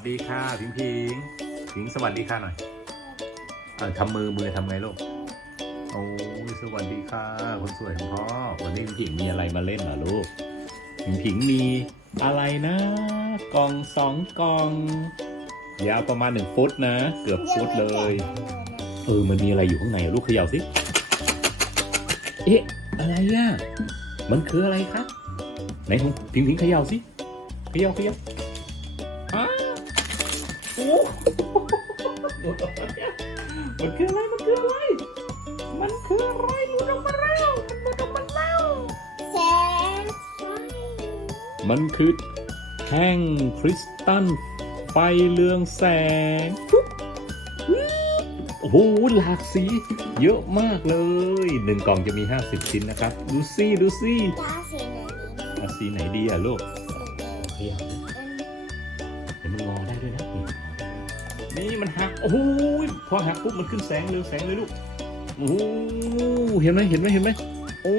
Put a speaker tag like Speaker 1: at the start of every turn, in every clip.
Speaker 1: สดีค่ะพิงพิงพิงสวัสดีค่ะหน่อยเออทำมือมือทำไงลูกโอ้ยสวัสดีค่ะ คนสวยของพ่อวันนี้พิงพิงมีอะไรมาเล่นเหรอลูกพิงพิงมีอะไรนะกองสองกองยาวประมาณหนึ่งฟุตนะ เกือบฟุตเลยเออมันมีอะไรอยู่ข้างในลูกเขย่าสิเอ๊ะอะไรอะมันคืออะไรครับไหนของพิงพิงเขย่าสิเขย่าเขย่า โอ้มันคืออะไร มันคืออะไร มันคืออะไรหลุดออกมาแล้วมันหลุดออกมาแล้ว
Speaker 2: แสงไฟ
Speaker 1: มันคือแท่งคริสตัลไฟเรืองแสงปุ๊บปุ๊บโอ้โห หลากสี เยอะมากเลย หนึ่งกล่องจะมี 50 ชิ้นนะครับ ดูซี่ ดูซี่
Speaker 2: ตาสีไหนดีนะ
Speaker 1: อะสีไหนดีอะลูก
Speaker 2: สีแดง
Speaker 1: เขยับเนี่นี่มันหัก โอ้โหพอหักปุ๊บมันขึ้นแสงเรืองแสงเลยลูก โอ้โหเห็นไหมเห็นไหมเห็นไหมโอ้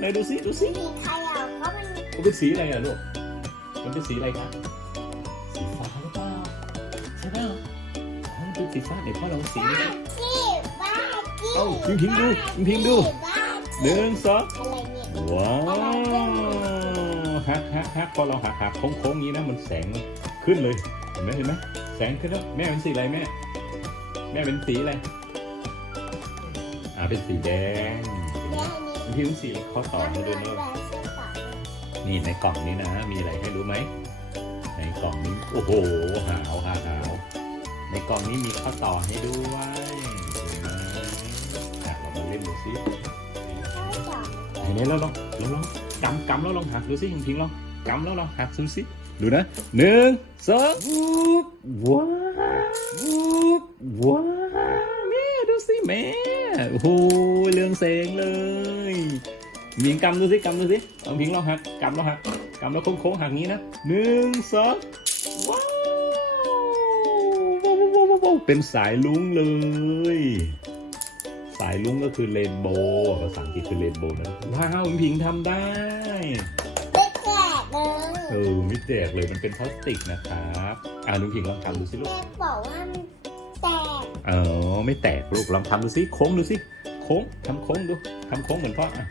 Speaker 1: ไหนดูสิดูสิ
Speaker 2: สีเขย่าเขามัน
Speaker 1: มันเป็นสีอะไรอะลูก มันเป็นสีอะไรครับสีฟ้าหรือเปล่าใช่เปล่าอ๋อมันเป็นสีฟ้าเดี๋ยวพ่อลองสีนี้
Speaker 2: บ้าจี้บ้าจี้
Speaker 1: เอ้าพิงพิงดูพิงพิงดู
Speaker 2: บ้า
Speaker 1: หนึ่งสอง
Speaker 2: อะไรเนี่ย
Speaker 1: ว้าวฮักฮักฮักพอเราหักหักโค้งโค้งๆอย่างนี้นะมันแสงขึ้นเลยเห็นไหมเห็นไหม แสงขึ้นแล้วแม่เป็นสีอะไรแม่ แม่เป็นสีอะไร อ่าเป็นสีแดงเห็นไหม
Speaker 2: แม่นี่
Speaker 1: พี่เป็นสีข้อต่อให้ด้วยเนอะนี่ในกล่องนี้นะ มีอะไรให้รู้ไหม ในกล่องนี้ โอ้โห หาวหาวหาวในกล่องนี้มีข้อต่อให้ด้วยเห็นไหมอะเรามาเล่นดูซิเห็นไหมแล้วลองแล้วลองกำกำแล้วลองหักดูซิพิงๆลองกำแล้วลองหักดูซิ ดูนะหนึ่งสองว้าวว้าวแม่ดูสิแม่โอ้โหเรื่องแสงเลยมิงกำดูสิกำดูสิลองพิงลองหักกำล้วหักกำแล้วโค้งๆหักงี้นะหนึ่งสองว้าวว้าวว้าวว้าวเป็นสายลุ้งเลย สายลุ้งก็คือเรนโบว์ภาษาอังกฤษคือเรนโบว์นะว้าวพิงพิงทำได้
Speaker 2: เลย
Speaker 1: เออไม่แตกเลยมันเป็นพลาสติกนะครับอ่านุ้งพิงลองทำดูสิลูก
Speaker 2: แม่บอกว่ามันแตก
Speaker 1: เออไม่แตกลูกลองทำดูสิโค้งดูสิโค้งทำโค้งดูทำโค้งเหมือนพ่ออะ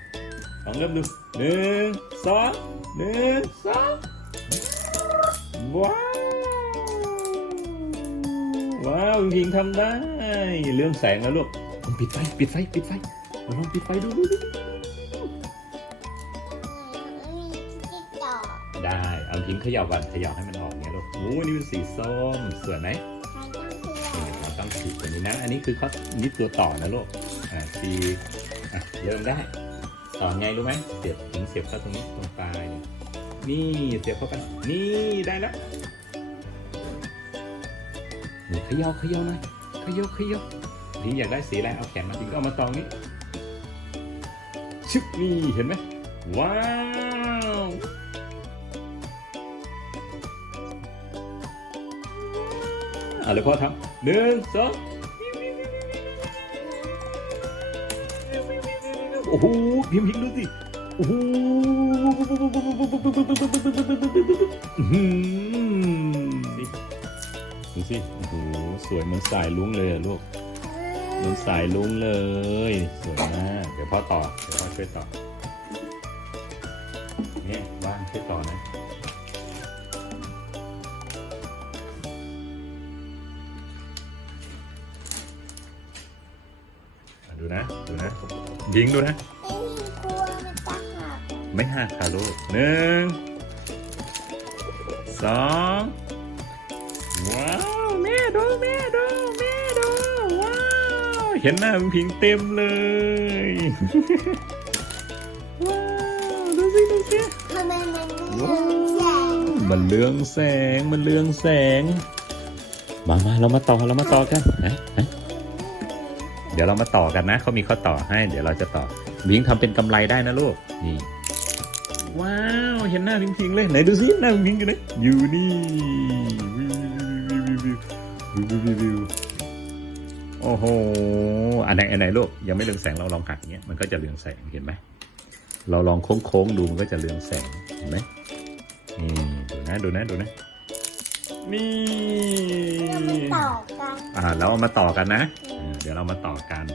Speaker 1: ลองเริ่มดูหนึ่งสองหนึ่งสองว้าวว้าวพิงทำได้เรื่องแสงแล้วลูกลองปิดไฟปิดไฟปิดไฟลองปิดไฟดูดูดู งเขย่าก่อนเขย่าให้มันออกเงี้ยลูกโอ้นี่เป็นสีส้มสวยไหม
Speaker 2: ต้องเพื่อ
Speaker 1: เราต้องฉีดตัวนี้นะ อันนี้คือเขานี่ตัวต่อนะลูกอ่าฉีอะเริ่มได้ต่อไงรู้ไหมเสียบถึงเสียบเข้าตรงนี้ตรงปลายนี่เสียบเข้าไปนี่ได้แล้วนี่เขย่าเขย่าหน่อยเขย่าเขย่าทีอยากได้สีอะไรเอาแขนมาทีก็เอามาตองนี้ชึบนี่เห็นไหมว้าว เอาเลยพ่อทำหนึ่งสองโอ้โหพิมพ์พิมพ์ดูสิโอ้โหดูสิโอ้โหสวยเหมือนสายลุ้งเลยลูกเหมือนสายลุ้งเลย สวยมากเดี๋ยวพ่อต่อเดี๋ยวพ่อช่วยต่อเนี่ยบ้านช่วยต่อนะ ดูนะ ดูนะยิงดูนะ
Speaker 2: ไอ้ที่กลัวมันจะหัก
Speaker 1: ไม่หักค่ะลูกหนึ่งสองว้าวแม่ดูแม่ดูแม่ดูว้าวเห็นหน้ามันพิงเต็มเลยว้าวดูสิดูสิ
Speaker 2: ทำไมมัน
Speaker 1: ว้า
Speaker 2: เรืองแสง
Speaker 1: วมันเรืองแสงมันเรืองแสง มามาเรามาต่อเรามาต่อกันฮะฮะ เดี๋ยวเรามาต่อกันนะเขามีข้อต่อให้ เดี๋ยวเราจะต่อวิงทำเป็นกำไรได้นะลูกนี่ว้าวเห็นหน้าพิงพิงๆเลยไหนดูสิหน้าพิงพิงกันเลยอยู่นี่วิววิววิววิววิววิวโอ้โหอันไหนอันไหนลูกยังไม่เรืองแสงเราลองหักเงี้ยมันก็จะเรืองแสงเห็นไหมเราลองโค้งๆดูมันก็จะเรืองแสงเห็นไหมนี่ดูนะดูนะดูนะนี่
Speaker 2: มาต่อกัน
Speaker 1: อ่าแล้วเอามาต่อกันนะ ดี๋ยวเรามาต่อกัน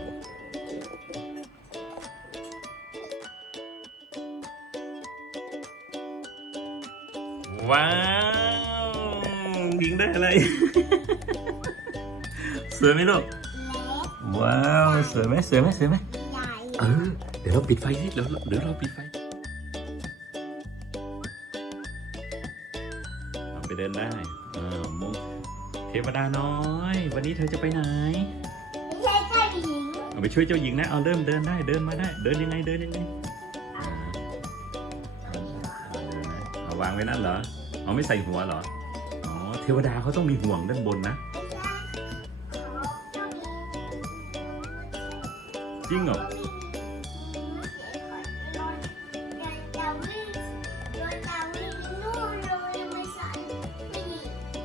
Speaker 1: ว้าวยิงได้อะไร สวยไหมลูก
Speaker 2: เล็ก
Speaker 1: ว้าวสวยไหมสวยไหมสวยไหม
Speaker 2: ใหญ่
Speaker 1: เออเดี๋ยวเราปิดไฟสิเดี๋ยวเดี๋ยวเราปิดไฟเอาไปเดินได้เออมุกเทวดาน้อย วันนี้เธอจะไปไหน เอาไปช่วยเจ้าหญิงนะ เอาเริ่มเดินได้ เดินมาได้ เดินยังไง เดินยังไงเอาเอาเดินนะเอาวางไว้นั่นเหรอ เอาไม่ใส่หัวเหรอ อ๋อ เทวดาเขาต้องมีห่วงด้านบนนะ จริงเหรอ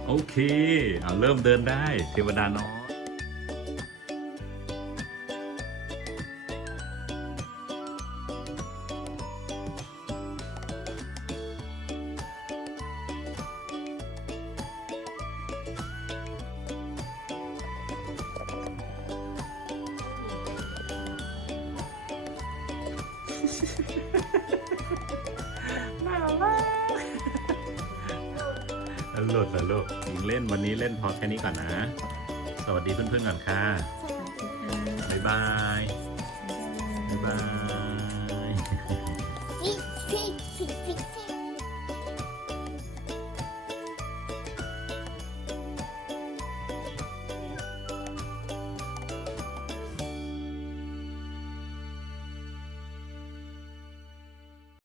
Speaker 1: โอเค เอาเริ่มเดินได้ เทวดาน้อย แล้วโหลดแล้วลูกยิงเล่นวันนี้เล่นพอแค่นี้ก่อนนะ สวัสดีเพื่อนๆก่อนค่ะ บ๊ายบาย บ๊ายบาย